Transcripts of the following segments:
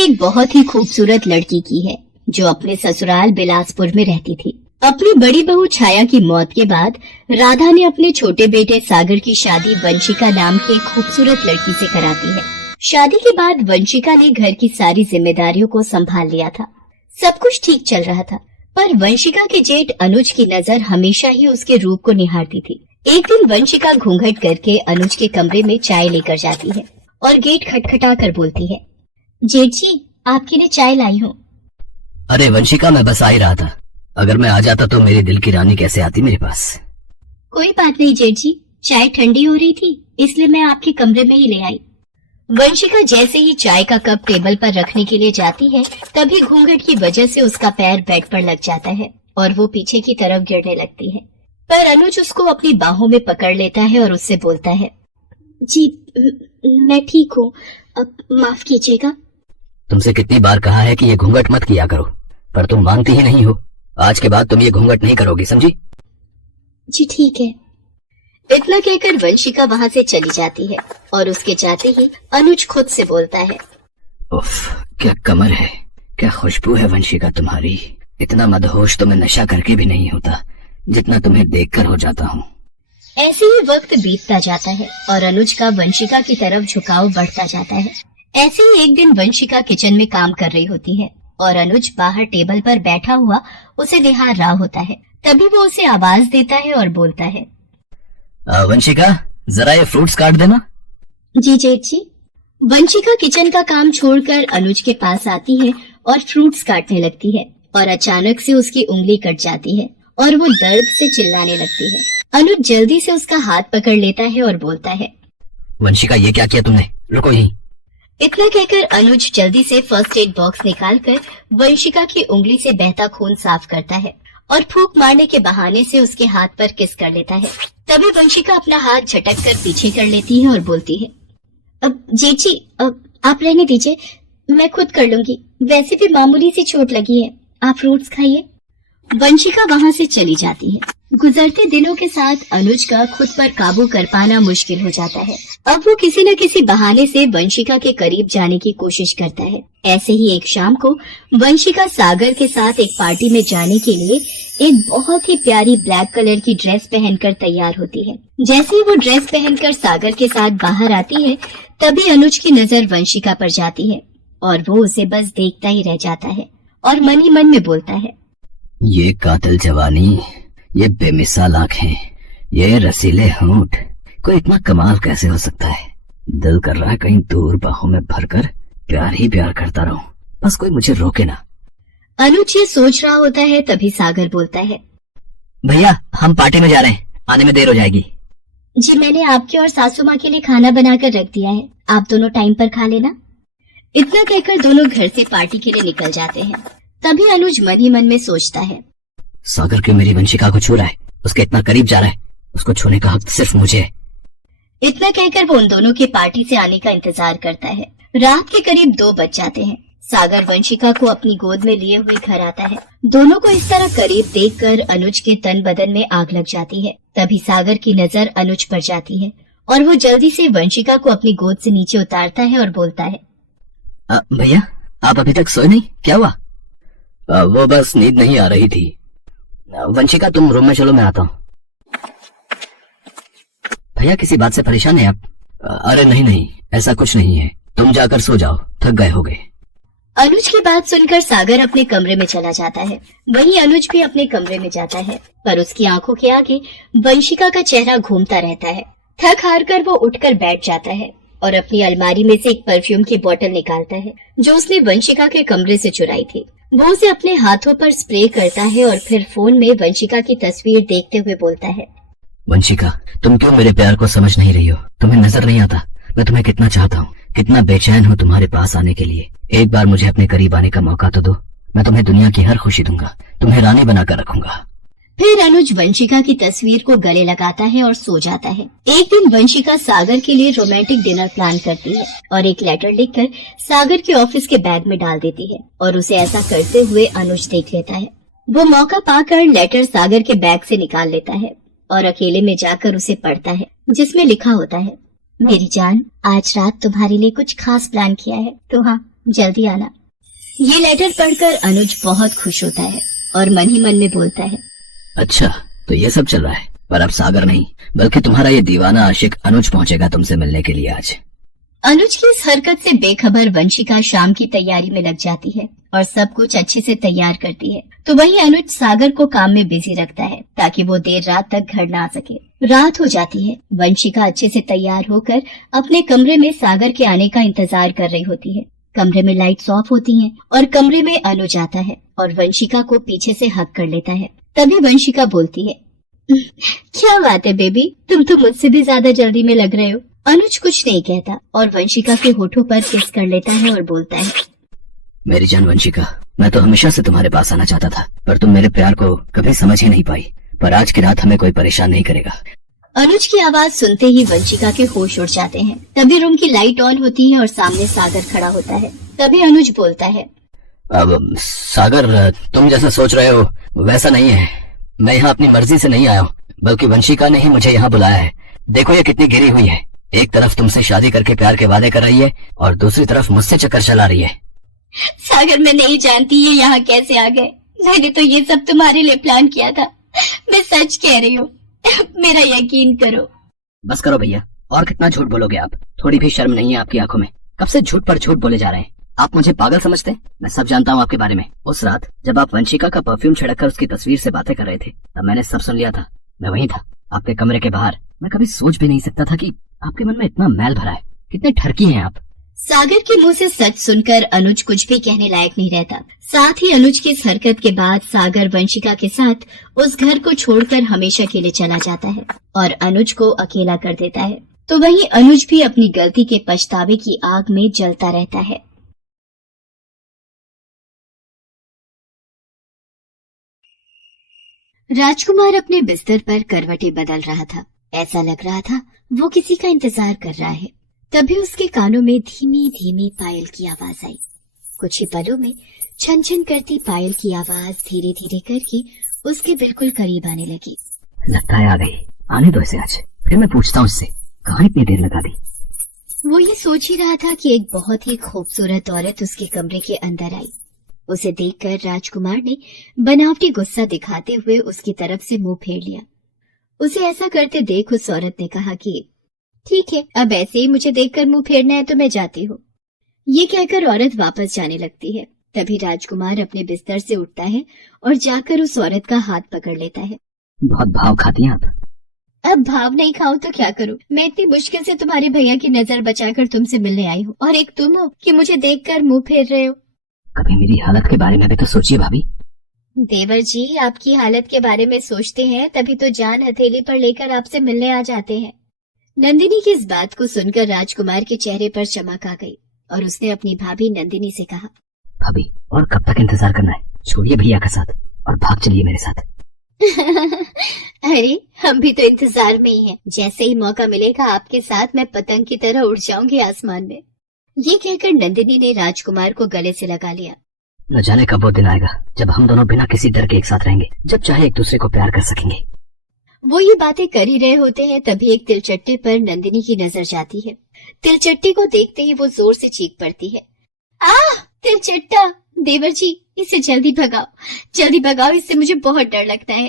कहानी एक बहुत ही खूबसूरत लड़की की है जो अपने ससुराल बिलासपुर में रहती थी। अपनी बड़ी बहू छाया की मौत के बाद राधा ने अपने छोटे बेटे सागर की शादी वंशिका नाम की एक खूबसूरत लड़की से कराती है। शादी के बाद वंशिका ने घर की सारी जिम्मेदारियों को संभाल लिया था। सब कुछ ठीक चल रहा था, पर वंशिका के जेठ अनुज की नजर हमेशा ही उसके रूप को निहारती थी। एक दिन वंशिका घूंघट करके अनुज के कमरे में चाय लेकर जाती है और गेट खटखटा कर बोलती है, जेठ जी, आपके लिए चाय लाई हूँ। अरे वंशिका, मैं बस आ ही रहा था। अगर मैं आ जाता तो मेरी दिल की रानी कैसे आती मेरे पास। कोई बात नहीं जेठ जी, चाय ठंडी हो रही थी इसलिए मैं आपके कमरे में ही ले आई। वंशिका जैसे ही चाय का कप टेबल पर रखने के लिए जाती है, तभी घूंघट की वजह से उसका पैर बेड पर लग जाता है और वो पीछे की तरफ गिरने लगती है। पर अनुज उसको अपनी बाहों में पकड़ लेता है और उससे बोलता है, जी मैं ठीक हूँ, अब माफ कीजिएगा। तुमसे कितनी बार कहा है कि ये घूंघट मत किया करो, पर तुम मानती ही नहीं हो। आज के बाद तुम ये घूंघट नहीं करोगी, समझी? जी ठीक है। इतना कहकर वंशिका वहाँ से चली जाती है और उसके जाते ही अनुज खुद से बोलता है, उफ, क्या कमर है, क्या खुशबू है वंशिका तुम्हारी। इतना मदहोश तो मैं नशा करके भी नहीं होता जितना तुम्हें देखकर हो जाता हूँ। ऐसे ही वक्त बीतता जाता है और अनुज का वंशिका की तरफ झुकाव बढ़ता जाता है। ऐसे ही एक दिन वंशिका किचन में काम कर रही होती है और अनुज बाहर टेबल पर बैठा हुआ उसे निहार रहा होता है। तभी वो उसे आवाज देता है और बोलता है, वंशिका, जरा ये फ्रूट्स काट देना। जी जेठ जी। वंशिका किचन का काम छोड़कर अनुज के पास आती है और फ्रूट्स काटने लगती है और अचानक से उसकी उंगली कट जाती है और वो दर्द से चिल्लाने लगती है। अनुज जल्दी से उसका हाथ पकड़ लेता है और बोलता है, वंशिका, ये क्या किया तुमने, रुको यहीं। इतना कहकर अनुज जल्दी से फर्स्ट एड बॉक्स निकालकर वंशिका की उंगली से बहता खून साफ करता है और फूंक मारने के बहाने से उसके हाथ पर किस कर देता है। तभी वंशिका अपना हाथ झटक कर पीछे कर लेती है और बोलती है, अब जेठ जी, अब आप रहने दीजिए, मैं खुद कर लूंगी, वैसे भी मामूली सी चोट लगी है, आप फ्रूट्स खाइए। वंशिका वहाँ से चली जाती है। गुजरते दिनों के साथ अनुज का खुद पर काबू कर पाना मुश्किल हो जाता है। अब वो किसी न किसी बहाने से वंशिका के करीब जाने की कोशिश करता है। ऐसे ही एक शाम को वंशिका सागर के साथ एक पार्टी में जाने के लिए एक बहुत ही प्यारी ब्लैक कलर की ड्रेस पहनकर तैयार होती है। जैसे ही वो ड्रेस पहनकर सागर के साथ बाहर आती है, तभी अनुज की नजर वंशिका पर जाती है और वो उसे बस देखता ही रह जाता है और मन ही मन में बोलता है, ये कातिल जवानी, ये बेमिसाल आंखें, ये रसीले होंठ, कोई इतना कमाल कैसे हो सकता है। दिल कर रहा है कहीं दूर बाहों में भरकर प्यार ही प्यार करता रहूं, बस कोई मुझे रोके ना। अनुज ये सोच रहा होता है, तभी सागर बोलता है, भैया, हम पार्टी में जा रहे हैं, आने में देर हो जाएगी। जी मैंने आपके और सासू माँ के लिए खाना बनाकर रख दिया है, आप दोनों टाइम पर खा लेना। इतना कहकर दोनों घर से पार्टी के लिए निकल जाते हैं। तभी अनुज मन ही मन में सोचता है, सागर क्यों मेरी वंशिका को छू रहा है, उसके इतना करीब जा रहा है, उसको छूने का हक सिर्फ मुझे है। इतना कहकर वो उन दोनों के पार्टी से आने का इंतजार करता है। रात के करीब 2 बज जाते हैं। सागर वंशिका को अपनी गोद में लिए हुए घर आता है। दोनों को इस तरह करीब देखकर अनुज के तन बदन में आग लग जाती है। तभी सागर की नजर अनुज पर जाती है और वो जल्दी से वंशिका को अपनी गोद से नीचे उतारता है और बोलता है, भैया, आप अभी तक सोए नहीं, क्या हुआ? वो बस नींद नहीं आ रही थी। वंशिका, तुम रूम में चलो, मैं आता हूँ। भैया, किसी बात से परेशान है आप? अरे नहीं, ऐसा कुछ नहीं है, तुम जाकर सो जाओ, थक गए होगे। अनुज की बात सुनकर सागर अपने कमरे में चला जाता है। वहीं अनुज भी अपने कमरे में जाता है, पर उसकी आंखों के आगे वंशिका का चेहरा घूमता रहता है। थक हार कर वो उठकर बैठ जाता है और अपनी अलमारी में से एक परफ्यूम की बोतल निकालता है जो उसने वंशिका के कमरे से चुराई थी। वो उसे अपने हाथों पर स्प्रे करता है और फिर फोन में वंशिका की तस्वीर देखते हुए बोलता है, वंशिका, तुम क्यों मेरे प्यार को समझ नहीं रही हो? तुम्हें नजर नहीं आता मैं तुम्हें कितना चाहता हूँ, कितना बेचैन हूँ तुम्हारे पास आने के लिए। एक बार मुझे अपने करीब आने का मौका तो दो, मैं तुम्हें दुनिया की हर खुशी दूंगा, तुम्हें रानी बनाकर रखूंगा। फिर अनुज वंशिका की तस्वीर को गले लगाता है और सो जाता है। एक दिन वंशिका सागर के लिए रोमांटिक डिनर प्लान करती है और एक लेटर लिखकर सागर के ऑफिस के बैग में डाल देती है और उसे ऐसा करते हुए अनुज देख लेता है। वो मौका पाकर लेटर सागर के बैग से निकाल लेता है और अकेले में जाकर उसे पढ़ता है, जिसमें लिखा होता है, मेरी जान, आज रात तुम्हारे लिए कुछ खास प्लान किया है, तो हाँ, जल्दी आना। ये लेटर पढ़कर अनुज बहुत खुश होता है और मन ही मन में बोलता है, अच्छा तो ये सब चल रहा है, पर अब सागर नहीं बल्कि तुम्हारा ये दीवाना आशिक अनुज पहुंचेगा तुमसे मिलने के लिए आज। अनुज की इस हरकत से बेखबर वंशिका शाम की तैयारी में लग जाती है और सब कुछ अच्छे से तैयार करती है। तो वही अनुज सागर को काम में बिजी रखता है ताकि वो देर रात तक घर ना आ सके। रात हो जाती है। वंशिका अच्छे से तैयार होकर अपने कमरे में सागर के आने का इंतजार कर रही होती है। कमरे में लाइट्स ऑफ होती हैं और कमरे में अनुज आता है और वंशिका को पीछे से हक कर लेता है। तभी वंशिका बोलती है, क्या बात है बेबी, तुम तो मुझसे भी ज्यादा जल्दी में लग रहे हो। अनुज कुछ नहीं कहता और वंशिका के होठों पर किस कर लेता है और बोलता है, मेरी जान वंशिका, मैं तो हमेशा से तुम्हारे पास आना चाहता था, पर तुम मेरे प्यार को कभी समझ ही नहीं पाई। पर आज की रात हमें कोई परेशान नहीं करेगा। अनुज की आवाज सुनते ही वंशिका के होश उड़ जाते हैं। तभी रूम की लाइट ऑन होती है और सामने सागर खड़ा होता है। तभी अनुज बोलता है, अब सागर, तुम जैसा सोच रहे हो वैसा नहीं है। मैं यहाँ अपनी मर्जी से नहीं आया हूँ, बल्कि वंशिका ने ही मुझे यहाँ बुलाया है। देखो ये कितनी गिरी हुई है, एक तरफ तुमसे शादी करके प्यार के वादे कर रही है और दूसरी तरफ मुझसे चक्कर चला रही है। सागर मैं नहीं जानती ये यहाँ कैसे आ गए। मैंने तो ये सब तुम्हारे लिए प्लान किया था। मैं सच कह रही हूँ, मेरा यकीन करो। बस करो भैया, और कितना झूठ बोलोगे आप? थोड़ी भी शर्म नहीं है आपकी आंखों में? कब से झूठ पर झूठ बोले जा रहे हैं? आप मुझे पागल समझते? मैं सब जानता हूँ आपके बारे में। उस रात जब आप वंशिका का परफ्यूम छिड़ककर उसकी तस्वीर से बातें कर रहे थे, तब मैंने सब सुन लिया था। मैं वहीं था, आपके कमरे के बाहर। मैं कभी सोच भी नहीं सकता था कि आपके मन में इतना मैल भरा है। कितने ठरकी हैं आप। सागर के मुंह से सच सुनकर अनुज कुछ भी कहने लायक नहीं रहता। साथ ही अनुज की इस हरकत के बाद सागर वंशिका के साथ उस घर को छोड़कर हमेशा के लिए चला जाता है और अनुज को अकेला कर देता है। तो वहीं अनुज भी अपनी गलती के पछतावे की आग में जलता रहता है। राजकुमार अपने बिस्तर पर करवटें बदल रहा था। ऐसा लग रहा था वो किसी का इंतजार कर रहा है। तभी उसके कानों में धीमी धीमी पायल की आवाज आई। कुछ ही पलों में छन छन करती पायल की आवाज धीरे धीरे करके उसके बिल्कुल करीब आने लगी। लगता है आ गई। आने दो इसे आज, फिर मैं पूछता हूँ इससे कहाँ इतनी देर लगा दी। वो ये सोच ही रहा था कि एक बहुत ही खूबसूरत औरत उसके कमरे के अंदर आई। उसे देखकर राजकुमार ने बनावटी गुस्सा दिखाते हुए उसकी तरफ से मुंह फेर लिया। उसे ऐसा करते देख उस औरत ने कहा कि ठीक है, अब ऐसे ही मुझे देखकर मुंह फेरना है तो मैं जाती हूँ। ये कहकर औरत वापस जाने लगती है। तभी राजकुमार अपने बिस्तर से उठता है और जाकर उस औरत का हाथ पकड़ लेता है। बहुत भाव खाती हैं आप। अब भाव नहीं खाऊं तो क्या करूं? मैं इतनी मुश्किल से तुम्हारे भैया की नजर बचाकर तुमसे मिलने आई हूँ और एक तुम हो कि मुझे देखकर मुंह फेर रहे हो। कभी मेरी हालत के बारे में भी तो सोचिए भाभी। देवर जी, आपकी हालत के बारे में सोचते हैं तभी तो जान हथेली पर लेकर आपसे मिलने आ जाते हैं। नंदिनी की इस बात को सुनकर राजकुमार के चेहरे पर चमक आ गई और उसने अपनी भाभी नंदिनी से कहा, भाभी और कब तक इंतजार करना है? छोड़िए भैया का साथ और भाग चलिए मेरे साथ। अरे हम भी तो इंतजार में ही हैं। जैसे ही मौका मिलेगा आपके साथ मैं पतंग की तरह उड़ जाऊंगी आसमान में। ये कहकर नंदिनी ने राजकुमार को गले से लगा लिया। न जाने कब वो दिन आएगा जब हम दोनों बिना किसी डर के एक साथ रहेंगे, जब चाहे एक दूसरे को प्यार कर सकेंगे। वो ये बातें कर ही रहे होते हैं तभी एक तिलचट्टे पर नंदिनी की नजर जाती है। तिलचट्टे को देखते ही वो जोर से चीख पड़ती है, आह तिलचट्टा! देवर जी इसे जल्दी भगाओ, इससे मुझे बहुत डर लगता है।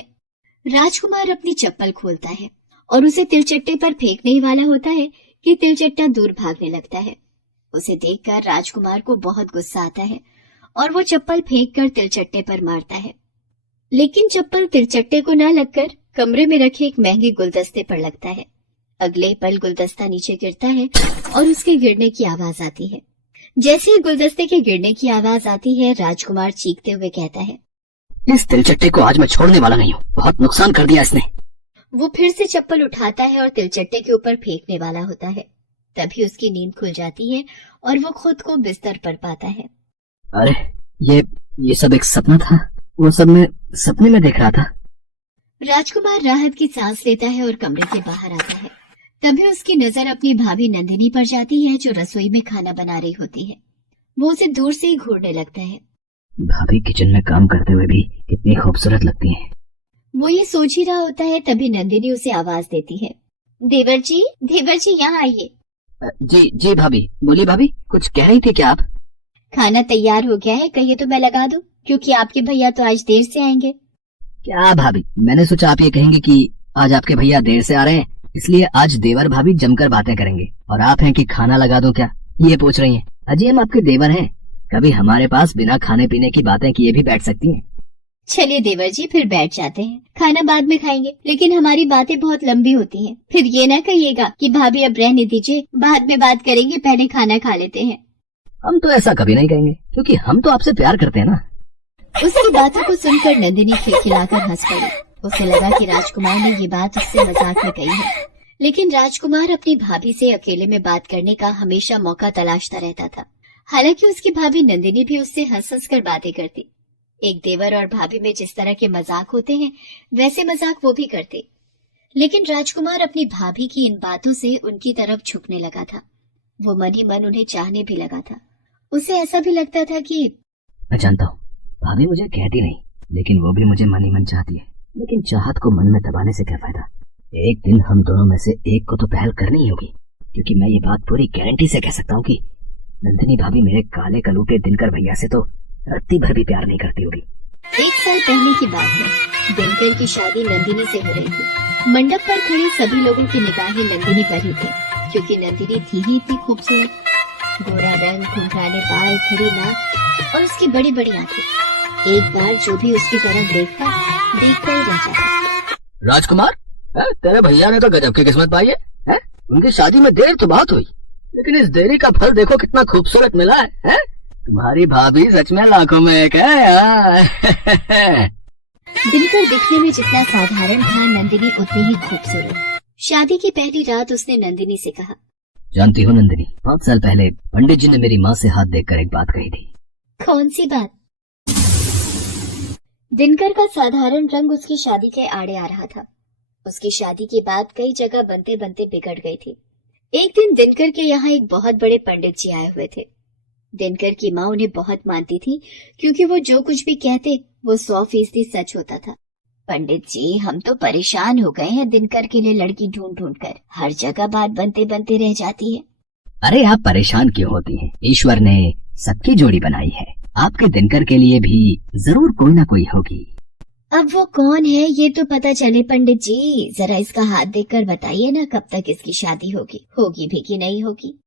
राजकुमार अपनी चप्पल खोलता है और उसे तिलचट्टे पर फेंकने ही वाला होता है कि तिलचट्टा दूर भागने लगता है। उसे देखकर राजकुमार को बहुत गुस्सा आता है और वो चप्पल फेंककर तिलचट्टे पर मारता है। लेकिन चप्पल तिलचट्टे को न लगकर कमरे में रखे एक महंगे गुलदस्ते पर लगता है। अगले पल गुलदस्ता नीचे गिरता है और उसके गिरने की आवाज आती है। जैसे ही गुलदस्ते के गिरने की आवाज आती है, राजकुमार चीखते हुए कहता है, इस तिलचट्टे को आज मैं छोड़ने वाला नहीं हूँ। बहुत नुकसान कर दिया इसने। वो फिर से चप्पल उठाता है और तिलचट्टे के ऊपर फेंकने वाला होता है। तभी उसकी नींद खुल जाती है और वो खुद को बिस्तर पर पाता है। अरे ये सब एक सपना था। वो सब मैं सपने में देख रहा था। राजकुमार राहत की सांस लेता है और कमरे के बाहर आता है। तभी उसकी नजर अपनी भाभी नंदिनी पर जाती है जो रसोई में खाना बना रही होती है। वो उसे दूर से ही घूरने लगता है। भाभी किचन में काम करते हुए भी कितनी खूबसूरत लगती हैं। वो ये सोच ही रहा होता है तभी नंदिनी उसे आवाज देती है, देवर जी यहाँ आइए। जी भाभी। बोलिए भाभी, कुछ कह रही थी क्या आप? खाना तैयार हो गया है, कहिए तो मैं लगा दूं, क्योंकि आपके भैया तो आज देर से आएंगे। क्या भाभी, मैंने सोचा आप ये कहेंगे कि आज आपके भैया देर से आ रहे हैं, इसलिए आज देवर भाभी जमकर बातें करेंगे, और आप हैं कि खाना लगा दो क्या, ये पूछ रही हैं। अजी हम आपके देवर हैं, कभी हमारे पास बिना खाने पीने की बातें किए भी बैठ सकती हैं। चलिए देवर जी, फिर बैठ जाते हैं, खाना बाद में खाएंगे, लेकिन हमारी बातें बहुत लंबी होती हैं। फिर ये ना कहिएगा कि भाभी अब रहने दीजिए, बाद में बात करेंगे, पहले खाना खा लेते हैं। हम तो ऐसा कभी नहीं कहेंगे, क्योंकि हम तो आपसे प्यार करते हैं ना। उसकी बातों को सुनकर नंदिनी खिलखिलाकर हंस पड़ी। उसे लगा कि राजकुमार ने ये बात उससे मजाक में कही है, लेकिन राजकुमार अपनी भाभी से अकेले में बात करने का हमेशा मौका तलाशता रहता था। हालांकि उसकी भाभी नंदिनी भी उससे हंस हंस कर बातें करती। एक देवर और भाभी में जिस तरह के मजाक होते हैं, वैसे मजाक वो भी करते। लेकिन राजकुमार अपनी भाभी की इन बातों से उनकी तरफ झुकने लगा था। वो मन ही मन उन्हें चाहने भी लगा था। उसे ऐसा भी लगता था कि मैं जानता हूँ भाभी मुझे कहती नहीं, लेकिन वो भी मुझे मन ही मन चाहती है। लेकिन चाहत को मन में दबाने से क्या फायदा, एक दिन हम दोनों में से एक को तो पहल करनी ही होगी। क्योंकि मैं ये बात पूरी गारंटी से कह सकता हूँ कि नंदिनी भाभी मेरे काले कलूटे दिनकर भैया से तो रत्ती भर भी प्यार नहीं करती होगी। 1 साल पहले की बात है। दिनकर की शादी नंदिनी से हो रही थी। मंडप पर खड़ी सभी लोगों की निगाहें नंदिनी पर ही थी, क्योंकि नंदिनी थी ही इतनी खूबसूरत। गोरा रंग, घुंघराले बाल, खड़ी नाक और उसकी बड़ी बड़ी आंखें। एक बार जो भी उसकी तरफ देखता ही रह जाता। राजकुमार, तेरे भैया ने तो गजब की किस्मत पाई है? उनकी शादी में देर तो बहुत हुई, लेकिन इस देरी का फल देखो कितना खूबसूरत मिला है? तुम्हारी भाभी सच में लाखों में एक है यार। दिनकर दिखने में जितना साधारण था, नंदिनी उतनी ही खूबसूरत। शादी की पहली रात उसने नंदिनी से कहा, जानती हो नंदिनी, 5 साल पहले पंडित जी ने मेरी माँ से हाथ देखकर एक बात कही थी। कौन सी बात? दिनकर का साधारण रंग उसकी शादी के आड़े आ रहा था। उसकी शादी की बात कई जगह बनते बनते बिगड़ गई थी। एक दिन दिनकर के यहाँ एक बहुत बड़े पंडित जी आए हुए थे। दिनकर की माँ उन्हें बहुत मानती थी, क्योंकि वो जो कुछ भी कहते वो 100% सच होता था। पंडित जी, हम तो परेशान हो गए हैं दिनकर के लिए लड़की ढूंढ ढूंढ कर। हर जगह बात बनते बनते रह जाती है। अरे आप परेशान क्यों होती हैं? ईश्वर ने सबकी जोड़ी बनाई है, आपके दिनकर के लिए भी जरूर कोई ना कोई होगी। अब वो कौन है ये तो पता चले पंडित जी। जरा इसका हाथ देखकर बताइए ना, कब तक इसकी शादी होगी भी कि नहीं होगी।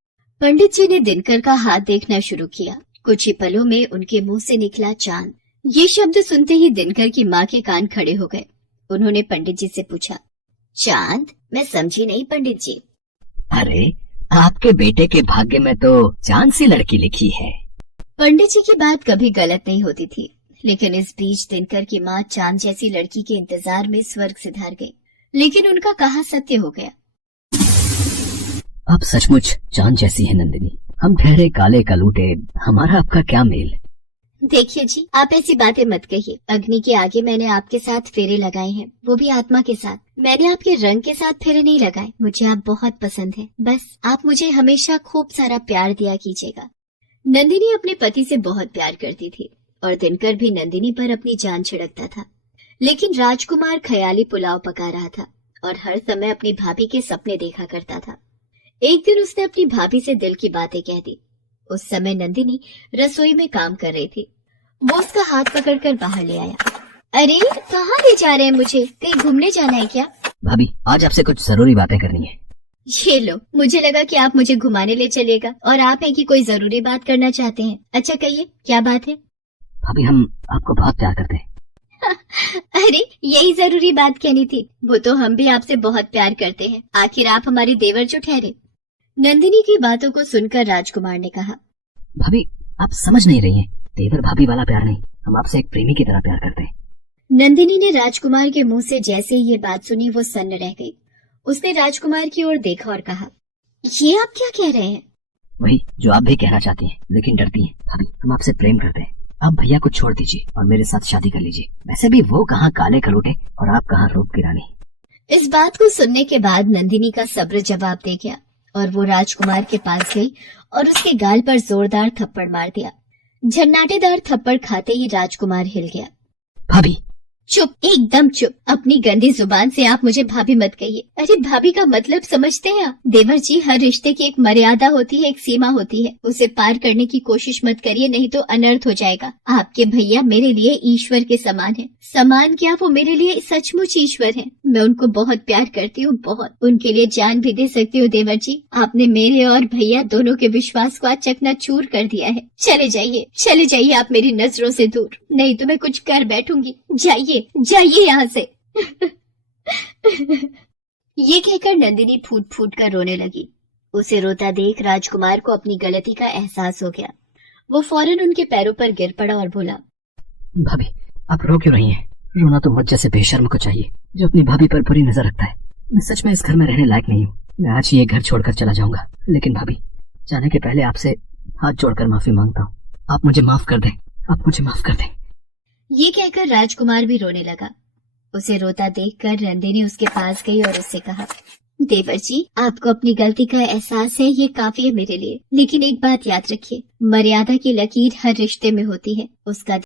पंडित जी ने दिनकर का हाथ देखना शुरू किया। कुछ ही पलों में उनके मुंह से निकला चांद। ये शब्द सुनते ही दिनकर की माँ के कान खड़े हो गए। उन्होंने पंडित जी से पूछा, चांद? मैं समझी नहीं पंडित जी। अरे आपके बेटे के भाग्य में तो चांद सी लड़की लिखी है। पंडित जी की बात कभी गलत नहीं होती थी, लेकिन इस बीच दिनकर की माँ चांद जैसी लड़की के इंतजार में स्वर्ग से धार गई। लेकिन उनका कहा सत्य हो गया। आप सचमुच चांद जैसी है नंदिनी। हम ठहरे काले कलूटे, हमारा आपका क्या मेल। देखिए जी, आप ऐसी बातें मत कहिए। अग्नि के आगे मैंने आपके साथ फेरे लगाए हैं, वो भी आत्मा के साथ। मैंने आपके रंग के साथ फेरे नहीं लगाए। मुझे आप बहुत पसंद हैं। बस आप मुझे हमेशा खूब सारा प्यार दिया कीजिएगा। नंदिनी अपने पति से बहुत प्यार करती थी और दिनकर भी नंदिनी पर अपनी जान छिड़कता था। लेकिन राजकुमार ख्याली पुलाव पका रहा था और हर समय अपनी भाभी के सपने देखा करता था। एक दिन उसने अपनी भाभी से दिल की बातें कह दी। उस समय नंदिनी रसोई में काम कर रही थी। वो उसका हाथ पकड़कर बाहर ले आया। अरे कहाँ ले जा रहे हैं मुझे? कहीं घूमने जाना है क्या? भाभी, आज आपसे कुछ जरूरी बातें करनी है। ये लो, मुझे लगा कि आप मुझे घुमाने ले चलेगा और आप हैं कि कोई जरूरी बात करना चाहते हैं। अच्छा कहिए, क्या बात है? भाभी, हम आपको बहुत प्यार करते हैं। अरे यही जरूरी बात कहनी थी। वो तो हम भी आपसे बहुत प्यार करते हैं। आखिर आप हमारी देवर जो ठहरे। नंदिनी की बातों को सुनकर राजकुमार ने कहा, भाभी आप समझ नहीं रही हैं। देवर भाभी वाला प्यार नहीं, हम आपसे एक प्रेमी की तरह प्यार करते हैं। नंदिनी ने राजकुमार के मुंह से जैसे ही ये बात सुनी, वो सन्न रह गई। उसने राजकुमार की ओर देखा और कहा, ये आप क्या कह रहे हैं? वही जो आप भी कहना चाहती हैं, लेकिन डरती हैं। भाभी, हम आपसे प्रेम करते हैं। आप भैया को छोड़ दीजिए और मेरे साथ शादी कर लीजिए। वैसे भी वो कहाँ काले कलूटे और आप कहाँ रूप की रानी। इस बात को सुनने के बाद नंदिनी का सब्र जवाब दे गया और वो राजकुमार के पास गई और उसके गाल पर जोरदार थप्पड़ मार दिया। झन्नाटेदार थप्पड़ खाते ही राजकुमार हिल गया। भाभी, चुप, एकदम चुप। अपनी गंदी जुबान से आप मुझे भाभी मत कहिए। अरे भाभी का मतलब समझते हैं आप? देवर जी, हर रिश्ते की एक मर्यादा होती है, एक सीमा होती है, उसे पार करने की कोशिश मत करिए, नहीं तो अनर्थ हो जाएगा। आपके भैया मेरे लिए ईश्वर के समान है। समान क्या, वो मेरे लिए सचमुच ईश्वर है। मैं उनको बहुत प्यार करती हूँ, बहुत। उनके लिए जान भी दे सकती हूँ। देवर जी, आपने मेरे और भैया दोनों के विश्वास को आज चकनाचूर कर दिया है। चले जाइए आप मेरी नजरों से दूर, नहीं तो मैं कुछ कर बैठूंगी। जाइए यहाँ से। ये कहकर नंदिनी फूट फूट कर रोने लगी। उसे रोता देख राजकुमार को अपनी गलती का एहसास हो गया। वो फौरन उनके पैरों पर गिर पड़ा और बोला, भाभी, आप रो क्यों रही हैं? रोना तो मुझ जैसे बेशर्म को चाहिए, जो अपनी भाभी पर बुरी नजर रखता है। मैं सच में इस घर में रहने लायक नहीं हूँ। मैं आज ही ये घर छोड़कर चला जाऊंगा। लेकिन भाभी, जाने के पहले आपसे हाथ जोड़कर माफी मांगता हूँ। आप मुझे माफ कर दें, आप मुझे माफ कर दें। ये कहकर राजकुमार भी रोने लगा। उसे रोता देखकर नंदिनी उसके पास गई और उससे कहा, देवर जी, आपको अपनी गलती का एहसास है, ये काफी है मेरे लिए। लेकिन एक बात याद रखिए, मर्यादा की लकीर हर रिश्ते में होती है, उसका